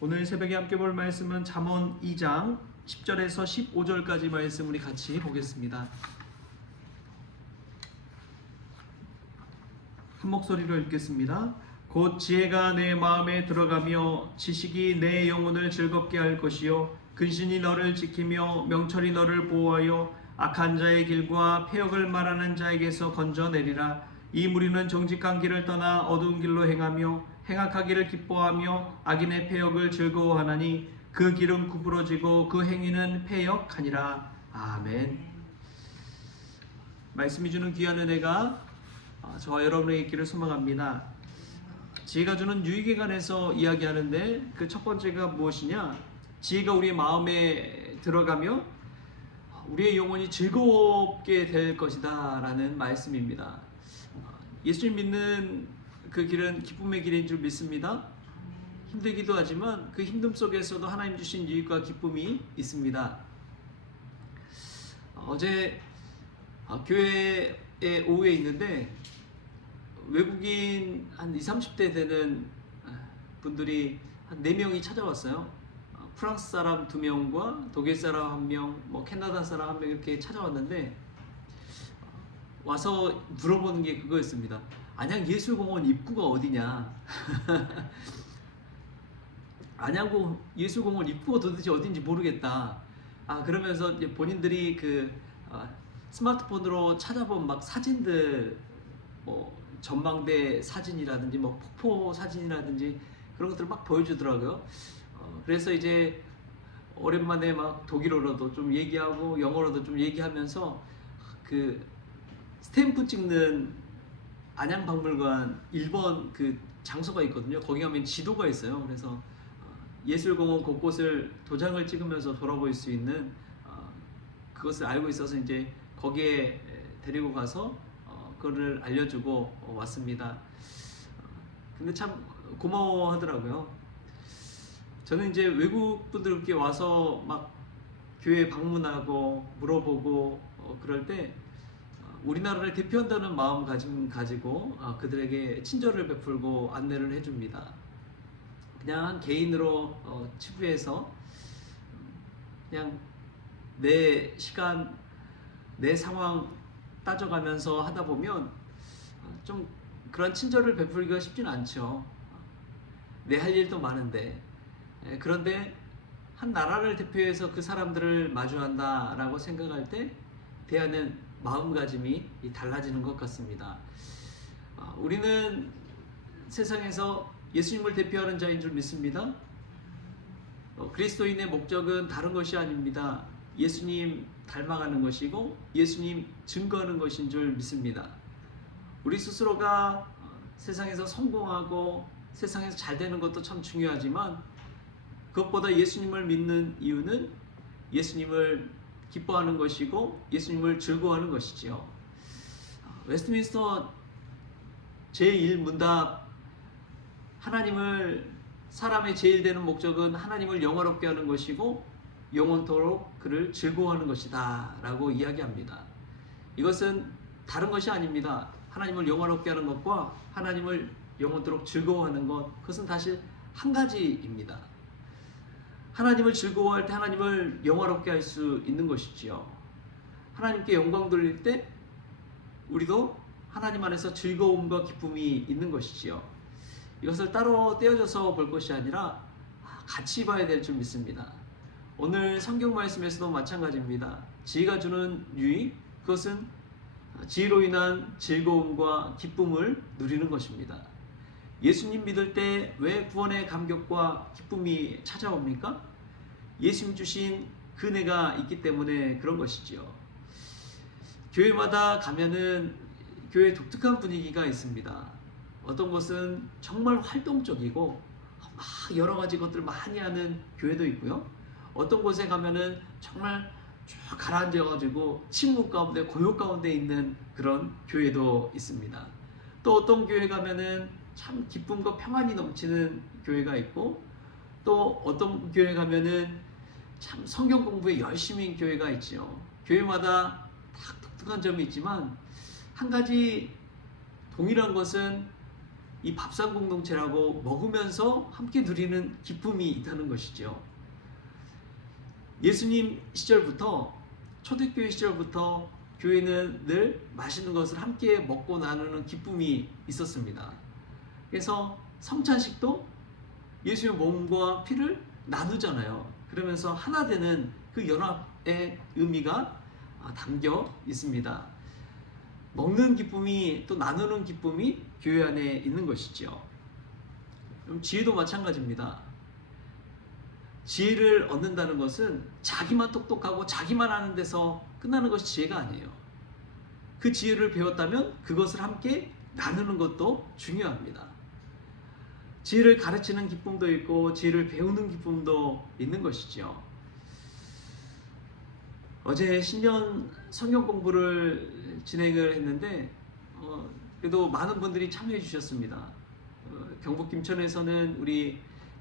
오늘 새벽에 함께 볼 말씀은 잠언 2장 10절에서 15절까지 말씀 우리 같이 보겠습니다. 한 목소리로 읽겠습니다. 곧 지혜가 내 마음에 들어가며 지식이 내 영혼을 즐겁게 할 것이요 근신이 너를 지키며 명철이 너를 보호하여 악한 자의 길과 패역을 말하는 자에게서 건져내리라. 이 무리는 정직한 길을 떠나 어두운 길로 행하며 행악하기를 기뻐하며 악인의 패역을 즐거워하나니 그 길은 구부러지고 그 행위는 패역하니라. 아멘. 말씀이 주는 귀한 은혜가 저와 여러분의 있기를 소망합니다. 지혜가 주는 유익에 관해서 이야기하는데 그 첫 번째가 무엇이냐? 지혜가 우리의 마음에 들어가며 우리의 영혼이 즐겁게 될 것이다 라는 말씀입니다. 예수님 믿는 그 길은 기쁨의 길인 줄 믿습니다. 힘들기도 하지만 그 힘듦 속에서도 하나님 주신 유익과 기쁨이 있습니다. 어제 교회에 오후에 있는데 외국인 한 20, 30대 되는 분들이 한 4명이 찾아왔어요. 프랑스 사람 2명과 독일 사람 1명, 캐나다 사람 1명 이렇게 찾아왔는데 와서 물어보는 게 그거였습니다. 안양예술공원 입구가 어디냐? 안양예술공원 입구가 도대체 어딘지 모르겠다. 그러면서 이제 본인들이 스마트폰으로 찾아본 막 사진들, 전망대 사진이라든지 폭포 사진이라든지 그런 것들을 막 보여주더라고요. 그래서 이제 오랜만에 막 독일어로도 좀 얘기하고 영어로도 좀 얘기하면서 그 스탬프 찍는 안양박물관 1번 그 장소가 있거든요. 거기 가면 지도가 있어요. 그래서 예술공원 곳곳을 도장을 찍으면서 돌아볼 수 있는 그것을 알고 있어서 이제 거기에 데리고 가서 그거를 알려주고 왔습니다. 근데 참 고마워하더라고요. 저는 이제 외국 분들께 와서 막 교회 방문하고 물어보고 그럴 때 우리나라를 대표한다는 마음가짐 가지고 그들에게 친절을 베풀고 안내를 해줍니다. 그냥 개인으로 치부해서 그냥 내 시간, 내 상황 따져가면서 하다 보면 좀 그런 친절을 베풀기가 쉽지는 않죠. 내 할 일도 많은데. 그런데 한 나라를 대표해서 그 사람들을 마주한다라고 생각할 때 대하는 마음가짐이 달라지는 것 같습니다. 우리는 세상에서 예수님을 대표하는 자인 줄 믿습니다. 그리스도인의 목적은 다른 것이 아닙니다. 예수님 닮아가는 것이고 예수님 증거하는 것인 줄 믿습니다. 우리 스스로가 세상에서 성공하고 세상에서 잘 되는 것도 참 중요하지만 그것보다 예수님을 믿는 이유는 예수님을 기뻐하는 것이고 예수님을 즐거워하는 것이지요. 웨스트민스터 제1문답 사람의 제일 되는 목적은 하나님을 영화롭게 하는 것이고 영원토록 그를 즐거워하는 것이다 라고 이야기합니다. 이것은 다른 것이 아닙니다. 하나님을 영화롭게 하는 것과 하나님을 영원토록 즐거워하는 것, 그것은 사실 한 가지입니다. 하나님을 즐거워할 때 하나님을 영화롭게 할 수 있는 것이지요. 하나님께 영광 돌릴 때 우리도 하나님 안에서 즐거움과 기쁨이 있는 것이지요. 이것을 따로 떼어져서 볼 것이 아니라 같이 봐야 될 줄 믿습니다. 오늘 성경 말씀에서도 마찬가지입니다. 지혜가 주는 유익, 그것은 지혜로 인한 즐거움과 기쁨을 누리는 것입니다. 예수님 믿을 때 왜 구원의 감격과 기쁨이 찾아옵니까? 예수님 주신 그 은혜가 있기 때문에 그런 것이지요. 교회마다 가면은 교회 독특한 분위기가 있습니다. 어떤 곳은 정말 활동적이고 막 여러 가지 것들 많이 하는 교회도 있고요. 어떤 곳에 가면은 정말 쭉 가라앉아가지고 침묵 가운데 고요 가운데 있는 그런 교회도 있습니다. 또 어떤 교회 가면은 참 기쁨과 평안이 넘치는 교회가 있고 또 어떤 교회 가면은 참 성경 공부에 열심인 교회가 있죠. 교회마다 다 독특한 점이 있지만 한 가지 동일한 것은 이 밥상 공동체라고 먹으면서 함께 누리는 기쁨이 있다는 것이죠. 예수님 시절부터, 초대교회 시절부터 교회는 늘 맛있는 것을 함께 먹고 나누는 기쁨이 있었습니다. 그래서 성찬식도 예수의 몸과 피를 나누잖아요. 그러면서 하나 되는 그 연합의 의미가 담겨 있습니다. 먹는 기쁨이, 또 나누는 기쁨이 교회 안에 있는 것이죠. 그럼 지혜도 마찬가지입니다. 지혜를 얻는다는 것은 자기만 똑똑하고 자기만 아는 데서 끝나는 것이 지혜가 아니에요. 그 지혜를 배웠다면 그것을 함께 나누는 것도 중요합니다. 지혜를 가르치는 기쁨도 있고 지혜를 배우는 기쁨도 있는 것이죠. 어제 신년 성경 공부를 진행을 했는데 그래도 많은 분들이 참여해 주셨습니다. 경북 김천에서는 우리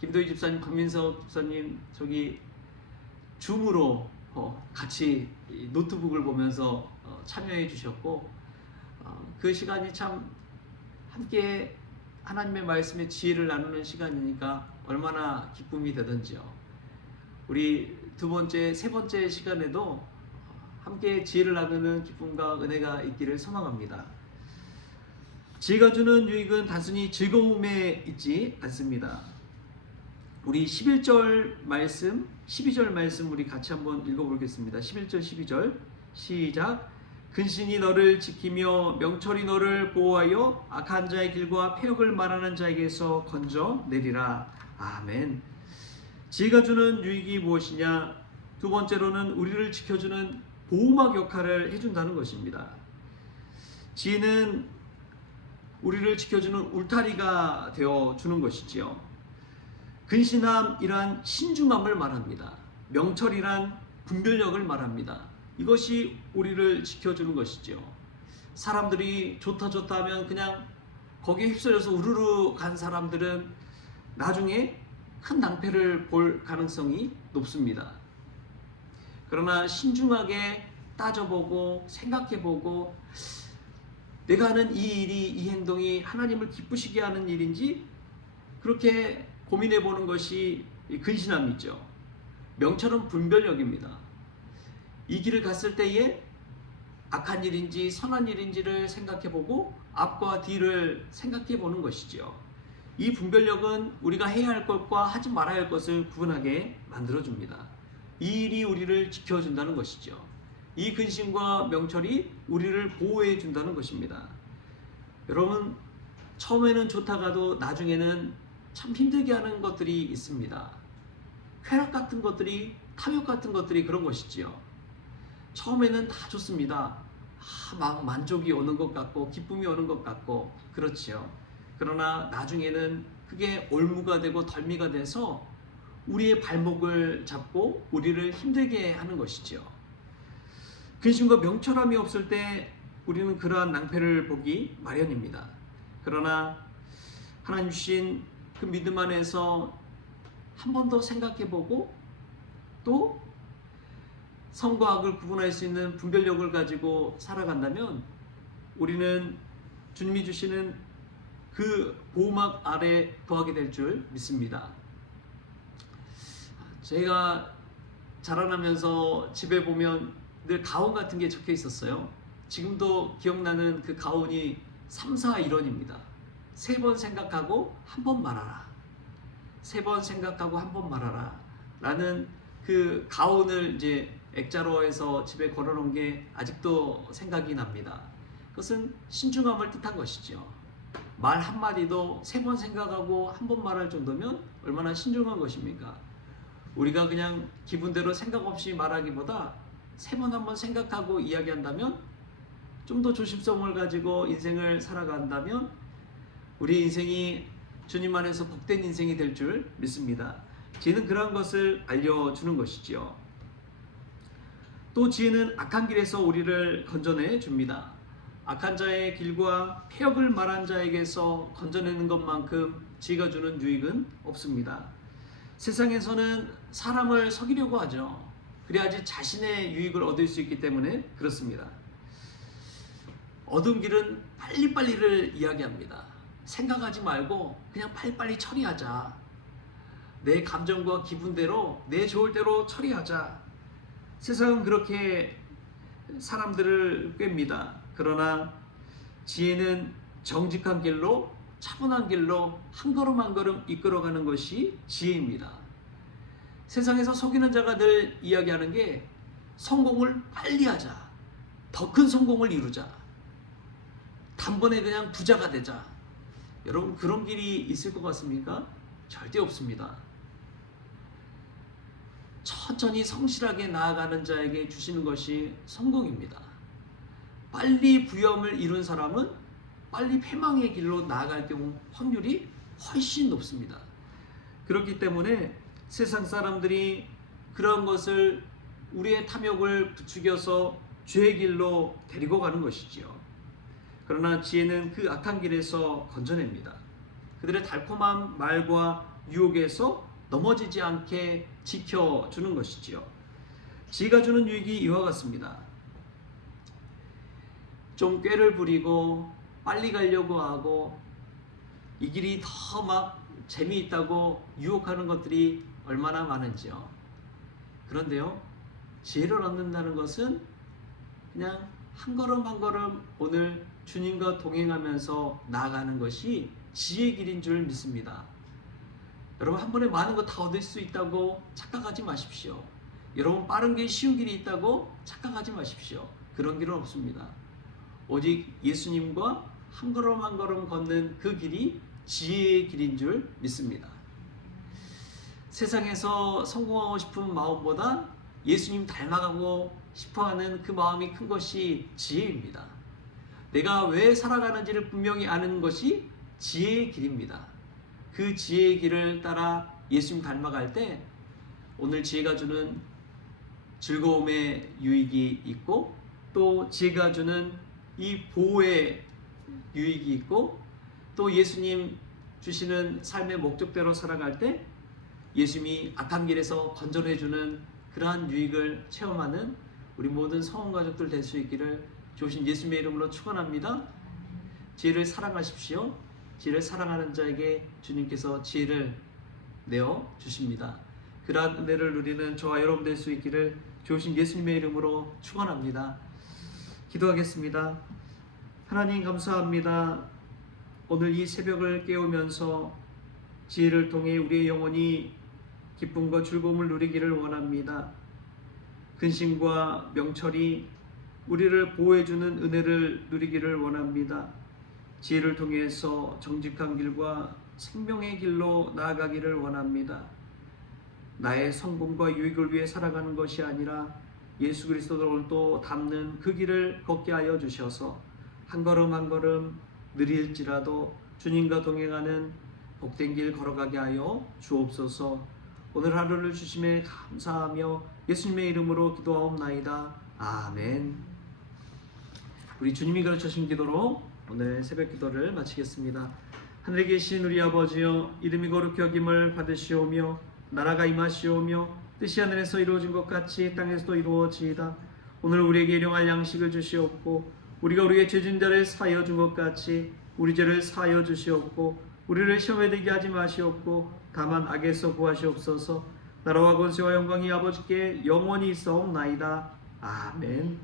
김도희 집사님, 권민석 집사님 저기 줌으로 같이 노트북을 보면서 참여해 주셨고 그 시간이 참 함께 하나님의 말씀에 지혜를 나누는 시간이니까 얼마나 기쁨이 되던지요. 우리 두 번째, 세 번째 시간에도 함께 지혜를 나누는 기쁨과 은혜가 있기를 소망합니다. 지혜가 주는 유익은 단순히 즐거움에 있지 않습니다. 우리 11절 말씀, 12절 말씀 우리 같이 한번 읽어보겠습니다. 11절, 12절 시작. 근신이 너를 지키며 명철이 너를 보호하여 악한 자의 길과 패역을 말하는 자에게서 건져내리라. 아멘. 지혜가 주는 유익이 무엇이냐? 두 번째로는 우리를 지켜주는 보호막 역할을 해준다는 것입니다. 지혜는 우리를 지켜주는 울타리가 되어주는 것이지요. 근신함이란 신중함을 말합니다. 명철이란 분별력을 말합니다. 이것이 우리를 지켜주는 것이죠. 사람들이 좋다 하면 그냥 거기에 휩쓸려서 우르르 간 사람들은 나중에 큰 낭패를 볼 가능성이 높습니다. 그러나 신중하게 따져보고 생각해보고 내가 하는 이 일이, 이 행동이 하나님을 기쁘시게 하는 일인지 그렇게 고민해보는 것이 근신함이죠. 명철은 분별력입니다. 이 길을 갔을 때에 악한 일인지 선한 일인지를 생각해보고 앞과 뒤를 생각해보는 것이죠. 이 분별력은 우리가 해야 할 것과 하지 말아야 할 것을 구분하게 만들어줍니다. 이 일이 우리를 지켜준다는 것이죠. 이 근심과 명철이 우리를 보호해 준다는 것입니다. 여러분, 처음에는 좋다가도 나중에는 참 힘들게 하는 것들이 있습니다. 쾌락 같은 것들이, 탐욕 같은 것들이 그런 것이지요. 처음에는 다 좋습니다. 막 만족이 오는 것 같고 기쁨이 오는 것 같고 그렇지요. 그러나 나중에는 그게 올무가 되고 덜미가 돼서 우리의 발목을 잡고 우리를 힘들게 하는 것이지요. 근심과 명철함이 없을 때 우리는 그러한 낭패를 보기 마련입니다. 그러나 하나님 주신 그 믿음 안에서 한 번 더 생각해보고 또 선과 악을 구분할 수 있는 분별력을 가지고 살아간다면 우리는 주님이 주시는 그 보호막 아래 거하게 될 줄 믿습니다. 제가 자라나면서 집에 보면 늘 가온 같은 게 적혀 있었어요. 지금도 기억나는 그 가온이 3, 4, 1원입니다. 3번 생각하고 한 번 말하라. 3번 생각하고 한 번 말하라. 라는 그 가온을 이제 액자로 해서 집에 걸어놓은 게 아직도 생각이 납니다. 그것은 신중함을 뜻한 것이죠. 말 한마디도 3번 생각하고 한 번 말할 정도면 얼마나 신중한 것입니까? 우리가 그냥 기분대로 생각 없이 말하기보다 3번 한 번 생각하고 이야기한다면, 좀 더 조심성을 가지고 인생을 살아간다면 우리 인생이 주님 안에서 복된 인생이 될 줄 믿습니다. 지혜는 그러한 것을 알려주는 것이지요. 또 지혜는 악한 길에서 우리를 건져내 줍니다. 악한 자의 길과 패역을 말한 자에게서 건져내는 것만큼 지혜가 주는 유익은 없습니다. 세상에서는 사람을 속이려고 하죠. 그래야지 자신의 유익을 얻을 수 있기 때문에 그렇습니다. 어두운 길은 빨리빨리를 이야기합니다. 생각하지 말고 그냥 빨리빨리 처리하자. 내 감정과 기분대로 내 좋을 대로 처리하자. 세상은 그렇게 사람들을 꾀입니다. 그러나 지혜는 정직한 길로, 차분한 길로 한 걸음 한 걸음 이끌어가는 것이 지혜입니다. 세상에서 속이는 자가 늘 이야기하는 게 성공을 빨리 하자. 더 큰 성공을 이루자. 단번에 그냥 부자가 되자. 여러분, 그런 길이 있을 것 같습니까? 절대 없습니다. 천천히 성실하게 나아가는 자에게 주시는 것이 성공입니다. 빨리 부귀함을 이룬 사람은 빨리 패망의 길로 나아갈 경우 확률이 훨씬 높습니다. 그렇기 때문에 세상 사람들이 그런 것을 우리의 탐욕을 부추겨서 죄의 길로 데리고 가는 것이지요. 그러나 지혜는 그 악한 길에서 건져냅니다. 그들의 달콤한 말과 유혹에서 넘어지지 않게 지켜주는 것이지요. 지혜가 주는 유익이 이와 같습니다. 좀 꾀를 부리고 빨리 가려고 하고 이 길이 더 막 재미있다고 유혹하는 것들이 얼마나 많은지요. 그런데요, 지혜를 얻는다는 것은 그냥 한 걸음 한 걸음 오늘 주님과 동행하면서 나아가는 것이 지혜의 길인 줄 믿습니다. 여러분, 한 번에 많은 거 다 얻을 수 있다고 착각하지 마십시오. 여러분, 빠른 게 쉬운 길이 있다고 착각하지 마십시오. 그런 길은 없습니다. 오직 예수님과 한 걸음 한 걸음 걷는 그 길이 지혜의 길인 줄 믿습니다. 세상에서 성공하고 싶은 마음보다 예수님 닮아가고 싶어하는 그 마음이 큰 것이 지혜입니다. 내가 왜 살아가는지를 분명히 아는 것이 지혜의 길입니다. 그 지혜의 길을 따라 예수님 닮아갈 때 오늘 지혜가 주는 즐거움의 유익이 있고, 또 지혜가 주는 이 보호의 유익이 있고, 또 예수님 주시는 삶의 목적대로 살아갈 때 예수님이 악한 길에서 건져내 주는 그러한 유익을 체험하는 우리 모든 성원 가족들 될 수 있기를 주신 예수님의 이름으로 축원합니다. 지혜를 사랑하십시오. 지혜를 사랑하는 자에게 주님께서 지혜를 내어 주십니다. 그러한 은혜를 누리는 저와 여러분 될 수 있기를 주신 예수님의 이름으로 축원합니다. 기도하겠습니다. 하나님, 감사합니다. 오늘 이 새벽을 깨우면서 지혜를 통해 우리의 영혼이 기쁨과 즐거움을 누리기를 원합니다. 근심과 명철이 우리를 보호해주는 은혜를 누리기를 원합니다. 지혜를 통해서 정직한 길과 생명의 길로 나아가기를 원합니다. 나의 성공과 유익을 위해 살아가는 것이 아니라 예수 그리스도를 또 닮는 그 길을 걷게 하여 주셔서 한 걸음 한 걸음 느릴지라도 주님과 동행하는 복된 길 걸어가게 하여 주옵소서. 오늘 하루를 주심에 감사하며 예수님의 이름으로 기도하옵나이다. 아멘. 우리 주님이 가르쳐주신 기도로 오늘 새벽 기도를 마치겠습니다. 하늘에 계신 우리 아버지여, 이름이 거룩히 여김을 받으시오며 나라가 임하시오며 뜻이 하늘에서 이루어진 것 같이 땅에서도 이루어지이다. 오늘 우리에게 일용할 양식을 주시옵고, 우리가 우리의 죄진 자를 사하여 준 것 같이 우리 죄를 사하여 주시옵고, 우리를 시험에 들게 하지 마시옵고 다만 악에서 구하시옵소서. 나라와 권세와 영광이 아버지께 영원히 있사옵나이다. 아멘.